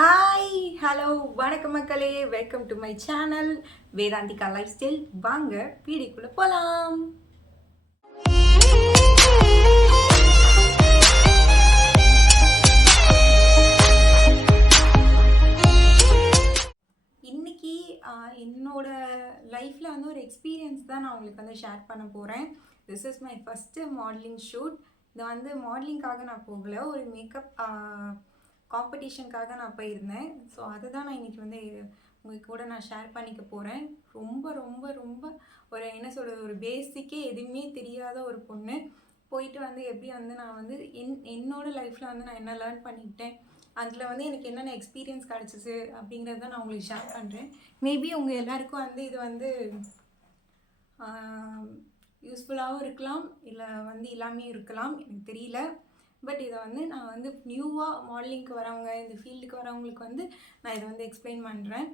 Hi hello வணக்கம் மக்களே, welcome to my channel Vedanthika lifestyle. வாங்க வீடியோக்குள்ள போலாம். இன்னைக்கு என்னோட லைஃப்பில் வந்து ஒரு எக்ஸ்பீரியன்ஸ் தான் நான் உங்களுக்கு வந்து ஷேர் பண்ண போகிறேன். This is my first modelling shoot. இது வந்து மாடலிங்காக நான் போகலை, ஒரு மேக்கப் காம்படிஷனுக்காக நான் போயிருந்தேன். ஸோ அதை தான் நான் இன்றைக்கி வந்து உங்கள் கூட நான் ஷேர் பண்ணிக்க போகிறேன். ரொம்ப ரொம்ப ரொம்ப ஒரு என்ன சொல்கிறது, ஒரு பேசிக்கே எதுவுமே தெரியாத ஒரு பொண்ணு போயிட்டு வந்து எப்படி வந்து நான் வந்து என்னோடய லைஃப்பில் வந்து நான் என்ன லேர்ன் பண்ணிக்கிட்டேன், அதில் வந்து எனக்கு என்னென்ன எக்ஸ்பீரியன்ஸ் கிடச்சிச்சு அப்படிங்கிறத நான் உங்களுக்கு ஷேர் பண்ணுறேன். மேபி உங்கள் எல்லாருக்கும் வந்து இது வந்து யூஸ்ஃபுல்லாகவும் இருக்கலாம், இல்லை வந்து எல்லாமே இருக்கலாம், எனக்கு தெரியல. பட் இதை வந்து நான் வந்து நியூவாக மாடலிங்க்கு வரவங்க, இந்த ஃபீல்டுக்கு வரவங்களுக்கு வந்து நான் இதை வந்து எக்ஸ்பிளைன் பண்ணுறேன்.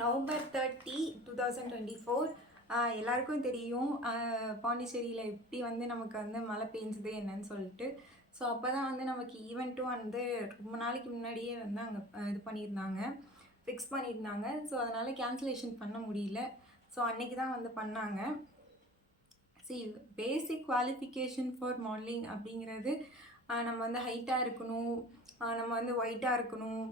நவம்பர் 30, 2024 எல்லாருக்கும் தெரியும் பாண்டிச்சேரியில் எப்படி வந்து நமக்கு வந்து மழை பெஞ்சுது என்னன்னு சொல்லிட்டு. ஸோ அப்போ தான் வந்து நமக்கு ஈவெண்ட்டும் வந்து ரொம்ப நாளைக்கு முன்னாடியே வந்து அங்கே இது பண்ணியிருந்தாங்க, ஃபிக்ஸ் பண்ணியிருந்தாங்க. ஸோ அதனால் கேன்சலேஷன் பண்ண முடியல. ஸோ அன்றைக்கி தான் வந்து பண்ணாங்க. பேசிக் குவாலிஃபிகேஷன் ஃபார் மாடலிங் அப்படிங்கிறது நம்ம வந்து ஹைட்டாக இருக்கணும், நம்ம வந்து ஒயிட்டாக இருக்கணும்,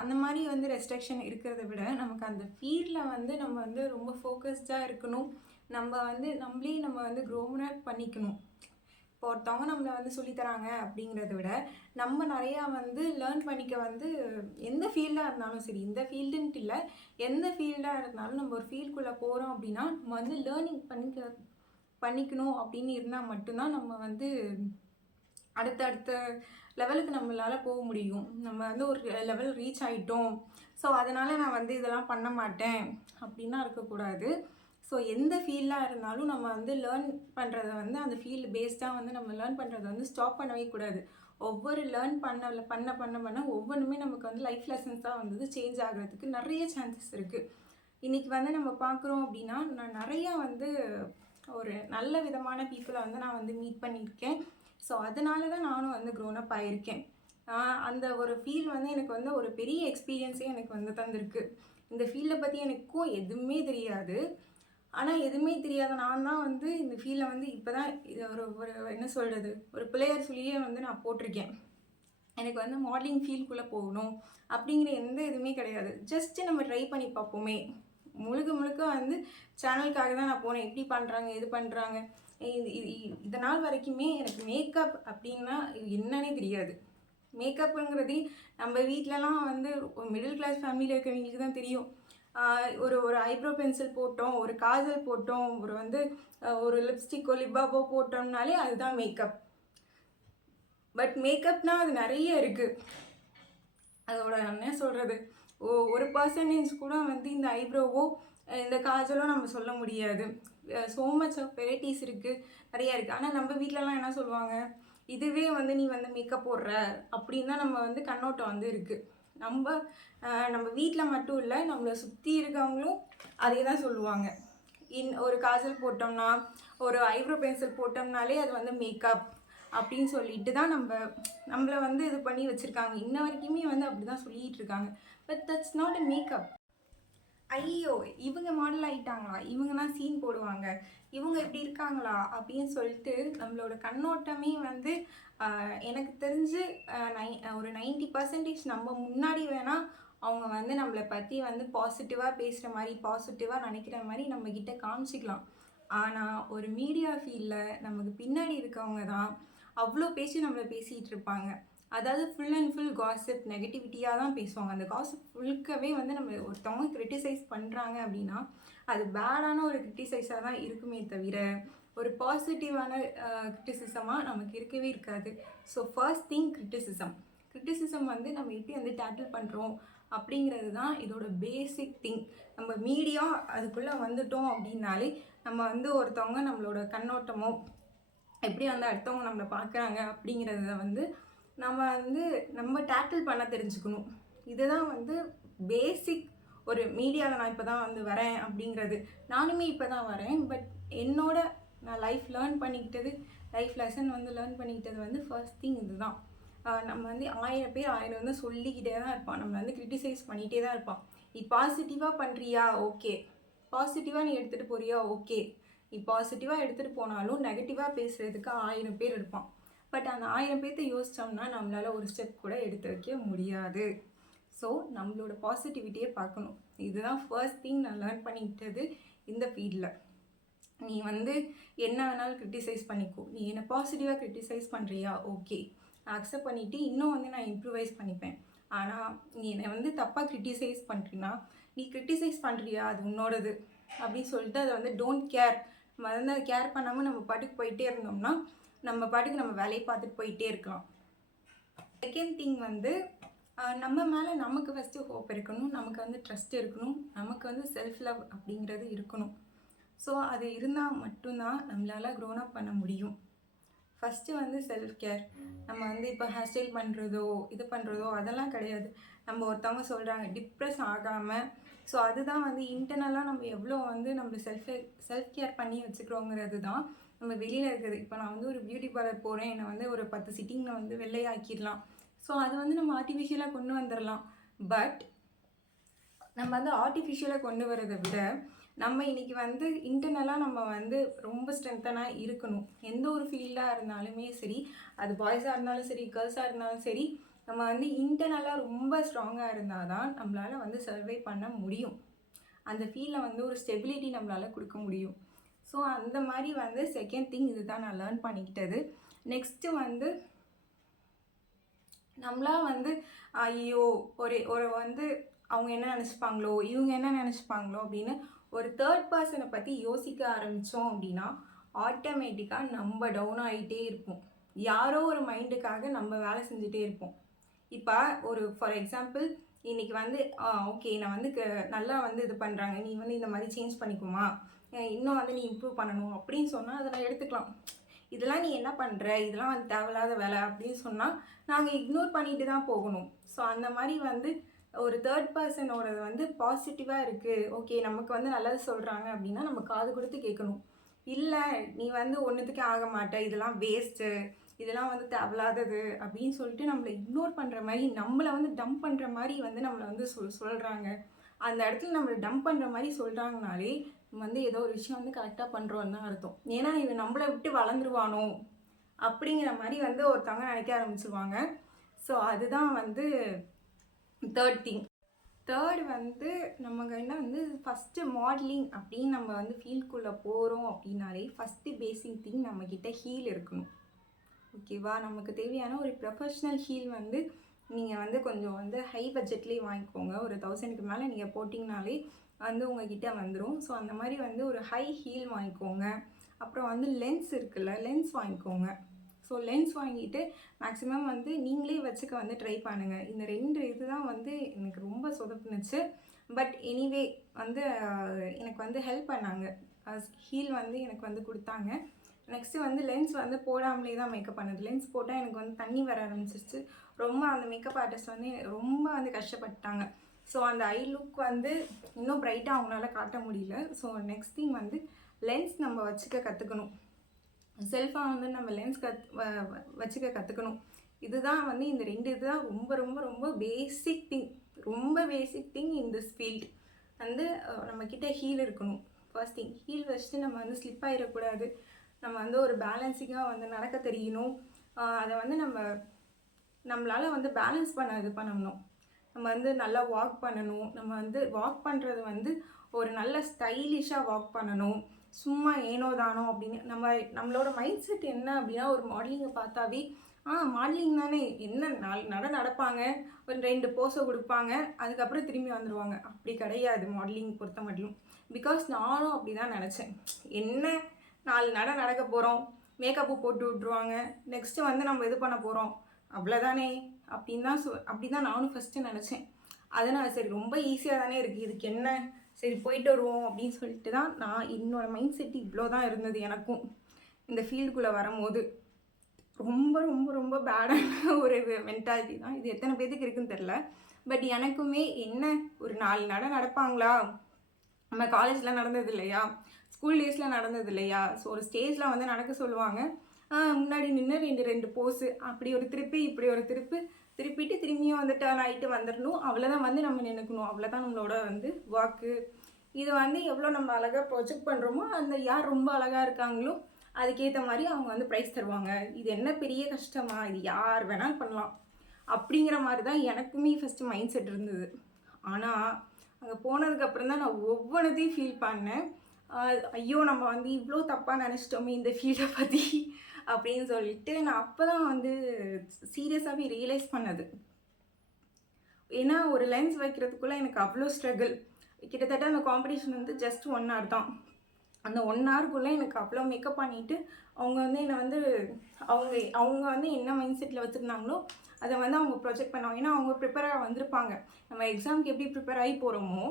அந்த மாதிரி வந்து ரெஸ்ட்ரிக்ஷன் இருக்கிறத விட நமக்கு அந்த ஃபீல்டில் வந்து நம்ம வந்து ரொம்ப ஃபோக்கஸ்டாக இருக்கணும். நம்ம வந்து நம்ம வந்து க்ரோன் அப் பண்ணிக்கணும். இப்போ ஒருத்தவங்க நம்மளை வந்து சொல்லித்தராங்க அப்படிங்கிறத விட நம்ம நிறையா வந்து லேர்ன் பண்ணிக்க வந்து எந்த ஃபீல்டாக இருந்தாலும் சரி, இந்த ஃபீல்டுன்ட்டு இல்லை, எந்த ஃபீல்டாக இருந்தாலும் நம்ம ஒரு ஃபீல்டுக்குள்ளே போகிறோம் அப்படின்னா நம்ம வந்து லேர்னிங் பண்ணிக்கணும் அப்படின்னு இருந்தால் மட்டும்தான் நம்ம வந்து அடுத்த லெவலுக்கு நம்மளால் போக முடியும். நம்ம வந்து ஒரு லெவல் ரீச் ஆகிட்டோம், ஸோ அதனால் நான் வந்து இதெல்லாம் பண்ண மாட்டேன் அப்படின்னா இருக்கக்கூடாது. ஸோ எந்த ஃபீல்டாக இருந்தாலும் நம்ம வந்து லேர்ன் பண்ணுறத வந்து அந்த ஃபீல்டு பேஸ்டாக வந்து நம்ம லேர்ன் பண்ணுறத வந்து ஸ்டாப் பண்ணவே கூடாது. ஒவ்வொரு லேர்ன் பண்ண ஒவ்வொன்றுமே நமக்கு வந்து லைஃப் லெசன்ஸாக வந்து சேஞ்ச் ஆகிறதுக்கு நிறைய சான்சஸ் இருக்குது. இன்றைக்கி வந்து நம்ம பார்க்குறோம் அப்படின்னா நான் நிறையா வந்து ஒரு நல்ல விதமான பீப்புளை வந்து நான் வந்து மீட் பண்ணியிருக்கேன். ஸோ அதனால தான் நானும் வந்து க்ரோனப் ஆகியிருக்கேன். அந்த ஒரு ஃபீல் வந்து எனக்கு வந்து ஒரு பெரிய எக்ஸ்பீரியன்ஸே எனக்கு வந்து தந்திருக்கு. இந்த ஃபீல்டை பற்றி எனக்கும் எதுவுமே தெரியாது. ஆனால் எதுவுமே தெரியாத நான் தான் வந்து இந்த ஃபீல்டை வந்து இப்போ தான் இது ஒரு என்ன சொல்கிறது, ஒரு பிளேயர் சொல்லியே வந்து நான் போட்டிருக்கேன். எனக்கு வந்து மாடலிங் ஃபீல்டுக்குள்ளே போகணும் அப்படிங்கிற எந்த இதுவுமே கிடையாது. ஜஸ்ட்டு நம்ம ட்ரை பண்ணி பார்ப்போமே. முழுக்க வந்து சேனலுக்காக தான் நான் போனேன். எப்படி பண்ணுறாங்க, எது பண்ணுறாங்க, இதனால் வரைக்குமே எனக்கு மேக்கப் அப்படின்னா என்னன்னே தெரியாது. மேக்கப்புங்கிறதே நம்ம வீட்டிலலாம் வந்து மிடில் கிளாஸ் ஃபேமிலியில் இருக்கிறவங்களுக்கு தான் தெரியும். ஒரு ஐப்ரோ பென்சில் போட்டோம், ஒரு காஜல் போட்டோம், ஒரு லிப்ஸ்டிக்கோ லிப்பாபோ போட்டோம்னாலே அதுதான் மேக்கப். பட் மேக்கப்னால் அது நிறைய இருக்குது. அதோட என்ன சொல்கிறது, ஒரு பர்சன்டேஜ் கூட வந்து இந்த ஐப்ரோவோ இந்த காஜலோ நம்ம சொல்ல முடியாது. ஸோ மச் ஆஃப் வெரைட்டிஸ் இருக்குது, நிறையா இருக்குது. ஆனால் நம்ம வீட்டிலலாம் என்ன சொல்லுவாங்க, இதுவே வந்து நீ வந்து மேக்கப் போடுற அப்படின்னு தான் நம்ம வந்து கண்ணோட்டம் வந்து இருக்குது. நம்ம வீட்டில் மட்டும் இல்லை, நம்மளை சுற்றி இருக்கவங்களும் அதே தான் சொல்லுவாங்க. ஒரு காஜல் போட்டோம்னா, ஒரு ஐப்ரோ பென்சில் போட்டோம்னாலே அது வந்து மேக்கப் அப்படின்னு சொல்லிட்டு தான் நம்மளை வந்து இது பண்ணி வச்சுருக்காங்க. இன்ன வரைக்குமே வந்து அப்படி தான் சொல்லிகிட்டு இருக்காங்க. But that's not a makeup. ஐயோ, இவங்க மாடல் ஆகிட்டாங்களா, இவங்கன்னா சீன் போடுவாங்க, இவங்க இப்படி இருக்காங்களா அப்படின்னு சொல்லிட்டு நம்மளோட கண்ணோட்டமே வந்து எனக்கு தெரிஞ்சு ஒரு 90% நம்ம முன்னாடி வேணால் அவங்க வந்து நம்மளை பற்றி வந்து பாசிட்டிவாக பேசுகிற மாதிரி, பாசிட்டிவாக நினைக்கிற மாதிரி நம்மக்கிட்ட காமிச்சிக்கலாம். ஆனால் ஒரு மீடியா ஃபீல்டில் நமக்கு பின்னாடி இருக்கவங்க தான் அவ்வளோ நம்மளை பேசிகிட்டு இருப்பாங்க. அதாவது ஃபுல் அண்ட் ஃபுல் காசிப், நெகட்டிவிட்டியாக தான் பேசுவாங்க. அந்த காசிப் ஃபுல்கவே வந்து நம்ம ஒருத்தவங்க கிரிட்டிசைஸ் பண்ணுறாங்க அப்படின்னா அது பேடான ஒரு கிரிட்டிசைஸாக தான் இருக்குமே தவிர ஒரு பாசிட்டிவான கிரிட்டிசிசமாக நமக்கு இருக்கவே இருக்காது. ஸோ ஃபர்ஸ்ட் திங் கிரிட்டிசிசம் வந்து நம்ம எப்படி வந்து டேக்கிள் பண்ணுறோம் அப்படிங்கிறது தான் இதோட பேசிக் திங். நம்ம மீடியா அதுக்குள்ளே வந்துட்டோம் அப்படின்னாலே நம்ம வந்து ஒருத்தவங்க நம்மளோட கண்ணோட்டமோ எப்படி வந்து அடுத்தவங்க நம்மளை பார்க்குறாங்க அப்படிங்கிறத வந்து நம்ம டேக்கிள் பண்ண தெரிஞ்சுக்கணும். இதுதான் வந்து பேசிக். ஒரு மீடியாவில் நான் இப்போ தான் வந்து வரேன் அப்படிங்கிறது, நானுமே இப்போ தான் வரேன். பட் நான் லைஃப் லெசன் வந்து லேர்ன் பண்ணிக்கிட்டது வந்து ஃபர்ஸ்ட் திங் இதுதான். நம்ம வந்து 1000 பேர் 1000 வந்து சொல்லிக்கிட்டே தான் இருப்பான், நம்மளை வந்து கிரிட்டிசைஸ் பண்ணிகிட்டே தான் இருப்பான். நீ பாசிட்டிவாக பண்ணுறியா, ஓகே. பாசிட்டிவாக நீ எடுத்துகிட்டு போறியா, ஓகே. நீ பாசிட்டிவாக எடுத்துகிட்டு போனாலும் நெகட்டிவாக பேசுகிறதுக்கு 1000 பேர் இருப்பான். பட் அந்த 1000 பேர்த்த யோசித்தோம்னா நம்மளால் ஒரு ஸ்டெப் கூட எடுத்து வைக்க முடியாது. ஸோ நம்மளோட பாசிட்டிவிட்டியே பார்க்கணும். இதுதான் ஃபர்ஸ்ட் திங் நான் லேர்ன் பண்ணிக்கிட்டது இந்த ஃபீல்டில். நீ வந்து என்ன வேணாலும் கிரிட்டிசைஸ் பண்ணிக்கோ, நீ என்னை பாசிட்டிவாக கிரிட்டிசைஸ் பண்ணுறியா, ஓகே, நான் அக்செப்ட் பண்ணிவிட்டு இன்னும் வந்து நான் இம்ப்ரூவைஸ் பண்ணிப்பேன். ஆனால் நீ என்னை வந்து தப்பாக கிரிட்டிசைஸ் பண்ணுறீன்னா, நீ கிரிட்டிசைஸ் பண்ணுறியா, அது உன்னோடது அப்படின்னு சொல்லிட்டு அதை வந்து டோன்ட் கேர். நம்ம வந்து அதை கேர் பண்ணாமல் நம்ம பாட்டுக்கு போயிட்டே இருந்தோம்னா நம்ம பாட்டுக்கு நம்ம வேலையை பார்த்துட்டு போயிட்டே இருக்கலாம். செகண்ட் திங் வந்து நம்ம மேலே நமக்கு ஃபஸ்ட்டு ஹோப் இருக்கணும், நமக்கு வந்து ட்ரஸ்ட் இருக்கணும், நமக்கு வந்து செல்ஃப் லவ் அப்படிங்கிறது இருக்கணும். ஸோ அது இருந்தால் மட்டும்தான் நம்மளால் க்ரோன் அப் பண்ண முடியும். ஃபஸ்ட்டு வந்து செல்ஃப் கேர். நம்ம வந்து இப்போ ஹேர் ஸ்டைல் பண்ணுறதோ இது பண்ணுறதோ அதெல்லாம் கிடையாது. நம்ம ஒருத்தவங்க சொல்கிறாங்க டிப்ரெஸ் ஆகாமல், ஸோ அதுதான் வந்து இன்டர்னலாக நம்ம எவ்வளோ வந்து நம்ம செல்ஃப் கேர் பண்ணி வச்சுக்கிறோங்கிறது தான் நம்ம வெளியில் இருக்குது. இப்போ நான் வந்து ஒரு பியூட்டி பார்லர் போகிறேன், என்னை வந்து ஒரு 10 சிட்டிங்கில் வந்து வெள்ளையாக்கிடலாம். ஸோ அது வந்து நம்ம ஆர்டிஃபிஷியலாக கொண்டு வந்துடலாம். பட் நம்ம வந்து ஆர்டிஃபிஷியலாக கொண்டு வரதை விட நம்ம இன்றைக்கி வந்து இன்டர்னலாக நம்ம வந்து ரொம்ப ஸ்ட்ரென்த்தனாக இருக்கணும். எந்த ஒரு ஃபீல்டாக இருந்தாலுமே சரி, அது பாய்ஸாக இருந்தாலும் சரி, கேர்ள்ஸாக இருந்தாலும் சரி, நம்ம வந்து இன்டர்னலாக ரொம்ப ஸ்ட்ராங்காக இருந்தால் தான் நம்மளால் வந்து சர்வை பண்ண முடியும். அந்த ஃபீல்டில் வந்து ஒரு ஸ்டெபிலிட்டி நம்மளால் கொடுக்க முடியும். ஸோ அந்த மாதிரி வந்து செகண்ட் திங் இது தான் நான் லேர்ன் பண்ணிக்கிட்டது. நெக்ஸ்ட்டு வந்து நம்மளா வந்து ஐயோ ஒரு வந்து அவங்க என்ன நினச்சிப்பாங்களோ, இவங்க என்ன நினச்சிப்பாங்களோ அப்படின்னு ஒரு தேர்ட் பர்சனை பற்றி யோசிக்க ஆரம்பித்தோம் அப்படின்னா ஆட்டோமேட்டிக்காக நம்ம டவுன் ஆகிட்டே இருப்போம். யாரோ ஒரு மைண்டுக்காக நம்ம வேலை செஞ்சுட்டே இருப்போம். இப்போ ஒரு ஃபார் எக்ஸாம்பிள் இன்றைக்கி வந்து ஓகே நான் வந்து நல்லா வந்து இது பண்ணுறாங்க, நீ வந்து இந்த மாதிரி சேஞ்ச் பண்ணிக்குமா, இன்னும் வந்து நீ இம்ப்ரூவ் பண்ணணும் அப்படின்னு சொன்னால் அதை நான் எடுத்துக்கலாம். இதெல்லாம் நீ என்ன பண்ணுற, இதெல்லாம் வந்து தேவையில்லாத வேலை அப்படின்னு சொன்னால் நாங்கள் இக்னோர் பண்ணிட்டு தான் போகணும். ஸோ அந்த மாதிரி வந்து ஒரு தேர்ட் பர்சனோட வந்து பாசிட்டிவாக இருக்குது, ஓகே நமக்கு வந்து நல்லது சொல்கிறாங்க அப்படின்னா நம்ம காது கொடுத்து கேட்கணும். இல்லை நீ வந்து ஒன்றுத்துக்கே ஆக மாட்டே, இதெல்லாம் வேஸ்ட்டு, இதெல்லாம் வந்து தேவையில்லாதது அப்படின்னு சொல்லிட்டு நம்மளை இக்னோர் பண்ணுற மாதிரி, நம்மளை வந்து டம்ப் பண்ணுற மாதிரி வந்து நம்மளை வந்து சொல்கிறாங்க. அந்த இடத்துல நம்மளை டம்ப் பண்ணுற மாதிரி சொல்கிறாங்கனாலே நம்ம வந்து ஏதோ ஒரு விஷயம் வந்து கரெக்டாக பண்ணுறோன்னு தான் அர்த்தம். ஏன்னா இவன் நம்மளை விட்டு வளர்ந்துருவானோ அப்படிங்கிற மாதிரி வந்து ஒருத்தவங்க நினைக்க ஆரம்பிச்சிருவாங்க. ஸோ அதுதான் வந்து தேர்ட் திங். தேர்டு வந்து நமக்கு என்ன வந்து ஃபஸ்ட்டு மாடலிங் அப்படின்னு நம்ம வந்து ஃபீல்டுக்குள்ளே போகிறோம் அப்படின்னாலே ஃபஸ்ட்டு பேசிக் திங் நம்மக்கிட்ட ஹீல் இருக்கணும். ஓகேவா, நமக்கு தேவையான ஒரு ப்ரொஃபஷ்னல் ஹீல் வந்து நீங்கள் வந்து கொஞ்சம் வந்து ஹை பட்ஜெட்லேயே வாங்கிக்கோங்க. ஒரு 1000க்கு மேலே நீங்கள் போட்டிங்கனாலே வந்து உங்ககிட்ட வந்துடும். ஸோ அந்த மாதிரி வந்து ஒரு ஹை ஹீல் வாங்கிக்கோங்க. அப்புறம் வந்து லென்ஸ் இருக்குல்ல, லென்ஸ் வாங்கிக்கோங்க. ஸோ லென்ஸ் வாங்கிட்டு மேக்ஸிமம் வந்து நீங்களே வச்சுக்க வந்து ட்ரை பண்ணுங்கள். இந்த 2 இது தான் வந்து எனக்கு ரொம்ப சொதப்புனுச்சு. பட் எனிவே வந்து எனக்கு வந்து ஹெல்ப் பண்ணாங்க, ஹீல் வந்து எனக்கு வந்து கொடுத்தாங்க. நெக்ஸ்ட்டு வந்து லென்ஸ் வந்து போடாமலே தான் மேக்கப் பண்ணுது. லென்ஸ் போட்டால் எனக்கு வந்து தண்ணி வர ஆரம்பிச்சிருச்சு. ரொம்ப அந்த மேக்கப் ஆர்டிஸ்ட் வந்து ரொம்ப வந்து கஷ்டப்பட்டாங்க. ஸோ அந்த ஐ லுக் வந்து இன்னும் ப்ரைட்டாக அவங்களால காட்ட முடியல. ஸோ நெக்ஸ்ட் திங் வந்து லென்ஸ் நம்ம வச்சுக்க கற்றுக்கணும். செல்ஃபாக வந்து நம்ம லென்ஸ் வச்சுக்க கற்றுக்கணும். இதுதான் வந்து இந்த 2 இது தான் ரொம்ப ரொம்ப ரொம்ப பேசிக் திங், ரொம்ப basic thing in this field. வந்து நம்மக்கிட்ட ஹீல் இருக்கணும். ஃபர்ஸ்ட் திங் ஹீல் வச்சுட்டு நம்ம வந்து ஸ்லிப் ஆகிடக்கூடாது. நம்ம வந்து ஒரு பேலன்ஸிங்காக வந்து நடக்க தெரியணும். அதை வந்து நம்மளால் வந்து பேலன்ஸ் பண்ணணும். நம்ம வந்து நல்லா வாக் பண்ணணும். நம்ம வந்து வாக் பண்ணுறது வந்து ஒரு நல்ல ஸ்டைலிஷாக வாக் பண்ணணும். சும்மா ஏனோ தானோ அப்படின்னு நம்மளோட மைண்ட் செட் என்ன அப்படின்னா, ஒரு மாடலிங்கை பார்த்தாவே மாடலிங் தானே, என்ன 4 நடப்பாங்க, ஒரு 2 போஸை கொடுப்பாங்க, அதுக்கப்புறம் திரும்பி வந்துடுவாங்க. அப்படி கிடையாது மாடலிங் பொறுத்த மட்டும். பிகாஸ் நானும் அப்படி தான் நினச்சேன். என்ன 4 நடக்க போகிறோம், மேக்கப்பு போட்டு விட்ருவாங்க, நெக்ஸ்ட்டு வந்து நம்ம இது பண்ண போகிறோம், அவ்வளோதானே அப்படி தான் நானும் ஃபஸ்ட்டு நினச்சேன். அதனால் சரி ரொம்ப ஈஸியாக தானே இருக்குது, இதுக்கு என்ன, சரி போயிட்டு வருவோம் அப்படின்னு சொல்லிட்டு தான் என்னோடய மைண்ட் செட் இவ்வளோ தான் இருந்தது. எனக்கும் இந்த ஃபீல்டுக்குள்ளே வரும்போது ரொம்ப ரொம்ப ரொம்ப பேடான ஒரு மென்டாலிட்டி தான் இது. எத்தனை பேருக்கு இருக்குன்னு தெரில. பட் எனக்குமே என்ன ஒரு 4 நடப்பாங்களா, நம்ம காலேஜில் நடந்தது இல்லையா, ஸ்கூல் டேஸில் நடந்தது இல்லையா, ஸோ ஒரு ஸ்டேஜில் வந்து நடக்க சொல்லுவாங்க, முன்னாடி நின்று 2 போஸு, அப்படி ஒரு திருப்பு, இப்படி ஒரு திருப்பு, திருப்பிட்டு திரும்பியும் வந்து டர்ன் ஆகிட்டு வந்துடணும். அவ்வளோதான் வந்து நம்ம நின்றுக்கணும். அவ்வளோதான் நம்மளோட வந்து ஒர்க்கு. இது வந்து எவ்வளோ நம்ம அழகாக ப்ரொஜெக்ட் பண்ணுறோமோ, அந்த யார் ரொம்ப அழகாக இருக்காங்களோ அதுக்கேற்ற மாதிரி அவங்க வந்து ப்ரைஸ் தருவாங்க. இது என்ன பெரிய கஷ்டமா? இது யார் வேணாலும் பண்ணலாம் அப்படிங்கிற மாதிரி தான் எனக்குமே ஃபஸ்ட்டு மைண்ட் செட் இருந்தது. ஆனால் அங்கே போனதுக்கப்புறம் தான் நான் ஒவ்வொன்றத்தையும் ஃபீல் பண்ணேன். ஐயோ, நம்ம வந்து இவ்வளோ தப்பாக நினச்சிட்டோமே இந்த ஃபீல்டை பற்றி அப்படின்னு சொல்லிட்டு நான் அப்போ தான் வந்து சீரியஸாகவே ரியலைஸ் பண்ணது. ஏன்னா ஒரு லென்ஸ் வைக்கிறதுக்குள்ளே எனக்கு அவ்வளோ ஸ்ட்ரகிள். கிட்டத்தட்ட அந்த காம்படிஷன் வந்து ஜஸ்ட் 1 hour தான். அந்த 1 hourக்குள்ளே எனக்கு அவ்வளோ மேக்கப் பண்ணிவிட்டு அவங்க வந்து என்னை வந்து அவங்க வந்து என்ன மைண்ட் செட்டில் வச்சுருந்தாங்களோ அதை வந்து அவங்க ப்ரொஜெக்ட் பண்ணுவாங்க. ஏன்னா அவங்க ப்ரிப்பேராக வந்திருப்பாங்க. நம்ம எக்ஸாமுக்கு எப்படி ப்ரிப்பேர் ஆகி போகிறோமோ,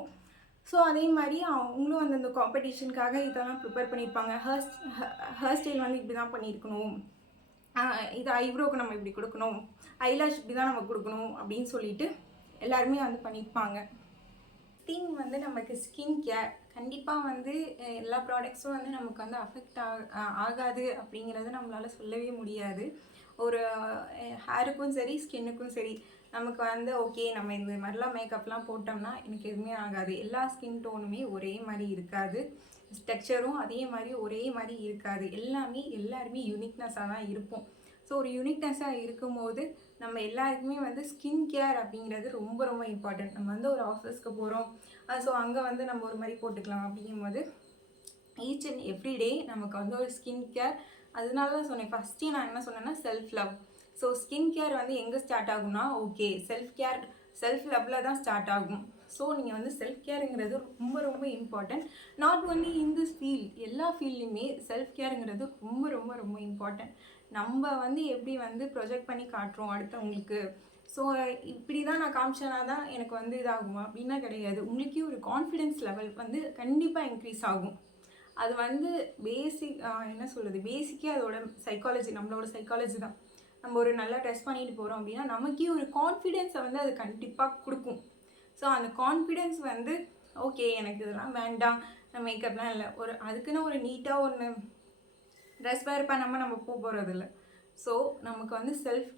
ஸோ அதே மாதிரி அவங்களும் வந்து அந்த காம்படிஷனுக்காக இதெல்லாம் ப்ரிப்பேர் பண்ணியிருப்பாங்க. ஹேர் ஸ்டைல் வந்து இப்படி தான் பண்ணியிருக்கணும், இது ஐப்ரோவுக்கு நம்ம இப்படி கொடுக்கணும், ஐலாஷ் இப்படி தான் நம்ம கொடுக்கணும் அப்படின்னு சொல்லிட்டு எல்லாருமே வந்து பண்ணியிருப்பாங்க. திங் வந்து நமக்கு ஸ்கின் கேர் கண்டிப்பாக வந்து எல்லா ப்ராடக்ட்ஸும் வந்து நமக்கு வந்து அஃபெக்ட் ஆகாது அப்படிங்கிறது நம்மளால் சொல்லவே முடியாது. ஒரு ஹேருக்கும் சரி ஸ்கின்னுக்கும் சரி நமக்கு வந்து ஓகே நம்ம இந்த மாதிரிலாம் மேக்கப்லாம் போட்டோம்னா எனக்கு எதுவுமே ஆகாது. எல்லா ஸ்கின் டோனுமே ஒரே மாதிரி இருக்காது, ஸ்ட்ரக்சரும் அதே மாதிரி ஒரே மாதிரி இருக்காது. எல்லாருமே யூனிக்னஸாக தான் இருப்போம். ஸோ ஒரு யூனிக்னஸாக இருக்கும்போது நம்ம எல்லாருக்குமே வந்து ஸ்கின் கேர் அப்படிங்கிறது ரொம்ப ரொம்ப இம்பார்ட்டன்ட். நம்ம வந்து ஒரு ஆஃபீஸ்க்கு போகிறோம், ஸோ அங்கே வந்து நம்ம ஒரு மாதிரி போட்டுக்கலாம். அப்படிங்கும்போது ஈச் அண்ட் எவ்ரி டே நமக்கு வந்து ஒரு ஸ்கின் கேர். அதனால தான் சொன்னேன் ஃபஸ்ட்டு நான் என்ன சொன்னேன்னா self love. So skin care வந்து எங்கே ஸ்டார்ட் ஆகும்னா ஓகே செல்ஃப் லவ்வில் தான் ஸ்டார்ட் ஆகும். ஸோ நீங்கள் வந்து செல்ஃப் கேருங்கிறது ரொம்ப ரொம்ப important. Not only in this field, எல்லா ஃபீல்ட்லையுமே செல்ஃப் கேருங்கிறது ரொம்ப ரொம்ப ரொம்ப இம்பார்ட்டன்ட். நம்ம வந்து எப்படி வந்து ப்ரொஜெக்ட் பண்ணி காட்டுறோம் அடுத்தவங்களுக்கு. ஸோ இப்படி தான் நான் காமிச்சேனா தான் எனக்கு வந்து இதாகுமா அப்படின்னா கிடையாது. உங்களுக்கே ஒரு கான்ஃபிடென்ஸ் லெவல் வந்து கண்டிப்பாக இன்க்ரீஸ் ஆகும். அது வந்து என்ன சொல்கிறது, பேசிக்கே அதோட சைக்காலஜி, நம்மளோட சைக்காலஜி தான். நம்ம ஒரு நல்லா ட்ரெஸ் பண்ணிட்டு போகிறோம் அப்படின்னா நமக்கே ஒரு கான்ஃபிடென்ஸை வந்து அது கண்டிப்பாக கொடுக்கும். ஸோ அந்த கான்ஃபிடென்ஸ் வந்து ஓகே எனக்கு இதெல்லாம் வேண்டாம், மேக்கப்லாம் இல்லை, அதுக்குன்னு ஒரு நீட்டாக ஒன்று ட்ரெஸ் வேர் பண்ணாமல் நம்ம போகிறதில்ல. ஸோ நமக்கு வந்து செல்ஃப்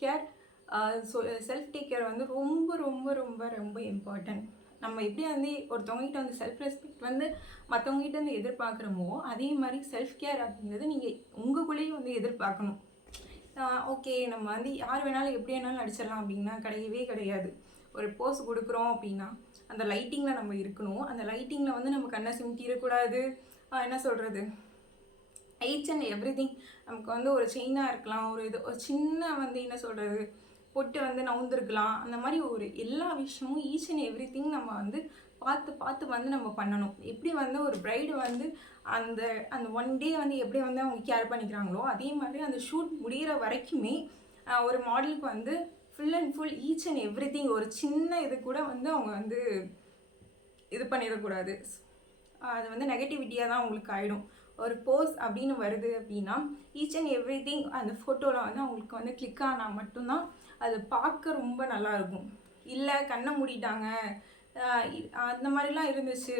டேக் கேர் வந்து ரொம்ப ரொம்ப ரொம்ப ரொம்ப இம்பார்ட்டன்ட். நம்ம எப்படி வந்து ஒருத்தவங்ககிட்ட வந்து செல்ஃப் ரெஸ்பெக்ட் வந்து மற்றவங்ககிட்ட வந்து எதிர்பார்க்குறோமோ அதே மாதிரி செல்ஃப் கேர் அப்படிங்கிறது நீங்கள் உங்களுக்குள்ளேயும் வந்து எதிர்பார்க்கணும். ஓகே நம்ம வந்து யார் வேணாலும் எப்படி வேணாலும் நடிச்சிடலாம் அப்படின்னா கிடையவே கிடையாது. ஒரு போஸ் கொடுக்குறோம் அப்படின்னா அந்த லைட்டிங்கில் நம்ம இருக்கணும். அந்த லைட்டிங்கில் வந்து நம்ம கண்ணை சிமிட்டிடக்கூடாது. என்ன சொல்கிறது, ஈச் அண்ட் எவ்ரிதிங். நமக்கு வந்து ஒரு செயினாக இருக்கலாம், ஒரு சின்ன வந்து என்ன சொல்கிறது பொட்டு வந்து நவுந்துருக்கலாம். அந்த மாதிரி ஒரு எல்லா விஷயமும் ஈச் அண்ட் எவ்ரிதிங் நம்ம வந்து பார்த்து வந்து நம்ம பண்ணணும். எப்படி வந்து ஒரு பிரைடு வந்து அந்த 1 day வந்து எப்படி வந்து அவங்க கேர் பண்ணிக்கிறாங்களோ அதே மாதிரி அந்த ஷூட் முடிகிற வரைக்குமே ஒரு மாடலுக்கு வந்து full and full each and everything ஒரு சின்ன இது கூட வந்து அவங்க வந்து இது பண்ணிடக்கூடாது. அது வந்து நெகட்டிவிட்டியாக தான் அவங்களுக்கு ஆகிடும். ஒரு போஸ் அப்படின்னு வருது அப்படின்னா ஈச் அண்ட் எவ்ரிதிங் அந்த ஃபோட்டோவில் வந்து அவங்களுக்கு வந்து கிளிக் ஆனால் மட்டும்தான் அது பார்க்க ரொம்ப நல்லாயிருக்கும். இல்லை கண்ணை மூடிட்டாங்க அந்த மாதிரிலாம் இருந்துச்சு,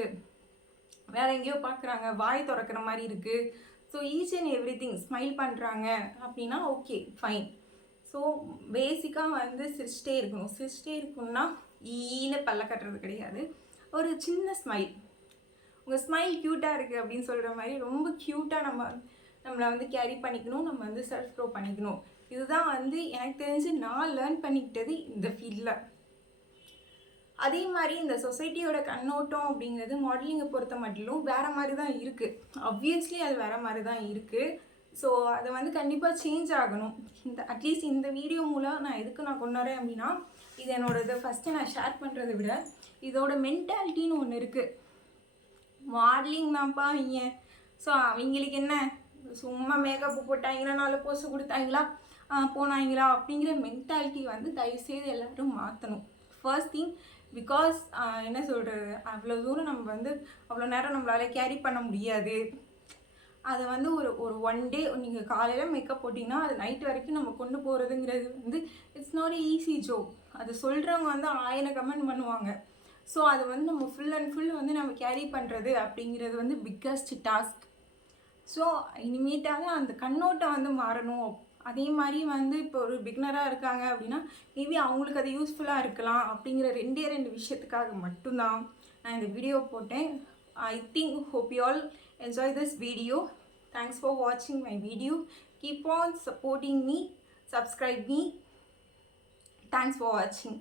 வேற எங்கேயோ பார்க்குறாங்க, வாய் திறக்கிற மாதிரி இருக்குது, so each and everything smile பண்ணுறாங்க அப்படின்னா ஓகே ஃபைன். ஸோ பேசிக்காக வந்து சிரிச்சிட்டே இருக்கணும்னா ஈன்னு பல்ல கட்டுறது கிடையாது. ஒரு சின்ன ஸ்மைல், உங்கள் ஸ்மைல் க்யூட்டாக இருக்குது அப்படின்னு சொல்கிற மாதிரி ரொம்ப க்யூட்டாக நம்மளை வந்து கேரி பண்ணிக்கணும், நம்ம வந்து செல்ஃப் ப்ரோ பண்ணிக்கணும். இதுதான் வந்து எனக்கு தெரிஞ்சு நான் லேர்ன் பண்ணிக்கிட்டது இந்த ஃபீல்டில். அதே மாதிரி இந்த சொசைட்டியோட கண்ணோட்டம் அப்படிங்கிறது மாடலிங்கை பொறுத்த மட்டும் வேறு மாதிரி தான் இருக்குது. ஆப்வியஸ்லி அது வேறு மாதிரி தான் இருக்குது. ஸோ அதை வந்து கண்டிப்பாக சேஞ்ச் ஆகணும். அட்லீஸ்ட் இந்த வீடியோ மூலம் நான் எதுக்கு கொண்டு வரேன் அப்படின்னா, இது என்னோடது ஃபஸ்ட்டு நான் ஷேர் பண்ணுறதை விட இதோட மென்டாலிட்டின்னு ஒன்று இருக்குது. மாடலிங் தான்ப்பா அவங்க, ஸோ அவங்களுக்கு என்ன சும்மா மேக்கப்பு போட்டாங்களா, 4 போஸ் கொடுத்தாங்களா, போனாங்களா அப்படிங்கிற மென்டாலிட்டி வந்து தயவுசெய்து எல்லோரும் மாற்றணும். ஃபர்ஸ்ட் திங், பிகாஸ் என்ன சொல்கிறது, அவ்வளோ தூரம் நம்ம வந்து அவ்வளோ நேரம் நம்மளால் கேரி பண்ண முடியாது. அதை வந்து ஒரு 1 day நீங்கள் காலையில் மேக்கப் போட்டிங்கன்னா அது நைட் வரைக்கும் நம்ம கொண்டு போகிறதுங்கிறது வந்து இட்ஸ் நாட் ஈஸி ஜோப். அது சொல்கிறவங்க வந்து 1000 கமெண்ட் பண்ணுவாங்க. ஸோ அது வந்து நம்ம ஃபுல் அண்ட் ஃபுல் வந்து நம்ம கேரி பண்ணுறது அப்படிங்கிறது வந்து பிக்கஸ்ட் டாஸ்க். ஸோ இனிமேட்டாவது அந்த கண்ணோட்டம் வந்து மாறணும். அதே மாதிரி வந்து இப்போ ஒரு பிகினராக இருக்காங்க அப்படின்னா மேபி அவங்களுக்கு அது யூஸ்ஃபுல்லாக இருக்கலாம் அப்படிங்கிற 2 விஷயத்துக்காக மட்டும்தான் நான் இந்த வீடியோ போட்டேன். I think hope you all enjoy this video. Thanks for வாட்சிங் my video. Keep on supporting me, subscribe me. Thanks for வாட்சிங்.